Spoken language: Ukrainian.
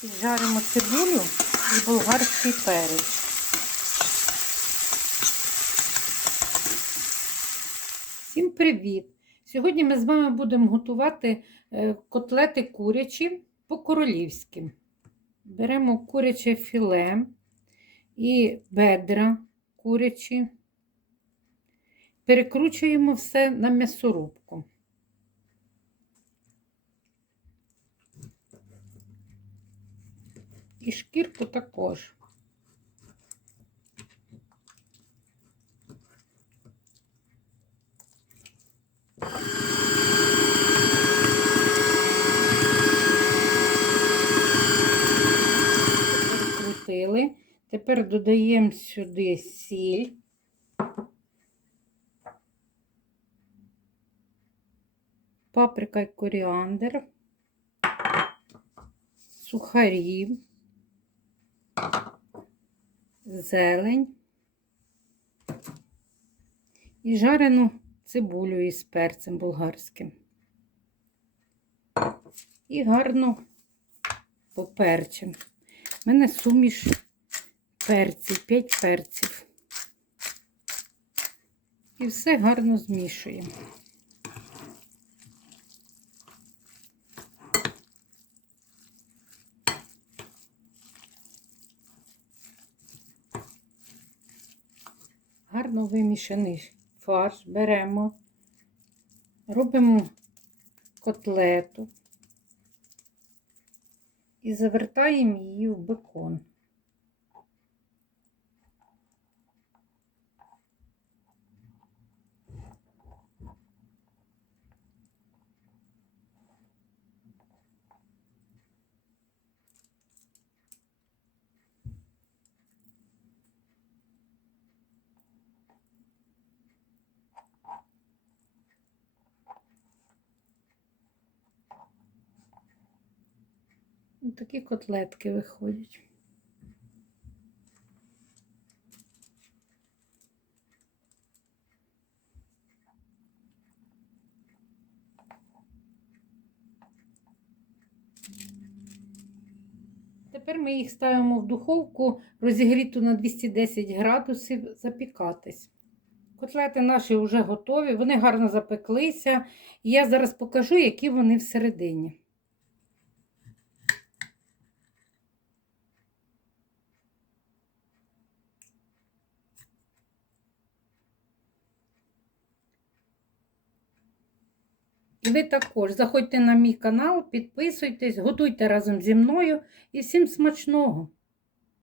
Піджаримо цибулю і болгарський перець. Всім привіт! Сьогодні ми з вами будемо готувати е, котлети курячі по-королівськи. Беремо куряче філе і бедра курячі. Перекручуємо все на м'ясорубку. І шкірку також. Перекрутили. Тепер додаємо сюди сіль. Паприка і коріандр, сухарі, зелень і жарену цибулю із перцем болгарським. І гарно поперчимо. У мене суміш перців, 5 перців. І все гарно змішуємо. Гарно вимішаний фарш беремо, робимо котлету і завертаємо її в бекон. Такі котлетки виходять. Тепер ми їх ставимо в духовку розігріту на 210 градусів запікатись. Котлети наші вже готові, вони гарно запеклися. І я зараз покажу, які вони всередині. Ви також заходьте на мій канал, підписуйтесь, готуйте разом зі мною і всім смачного!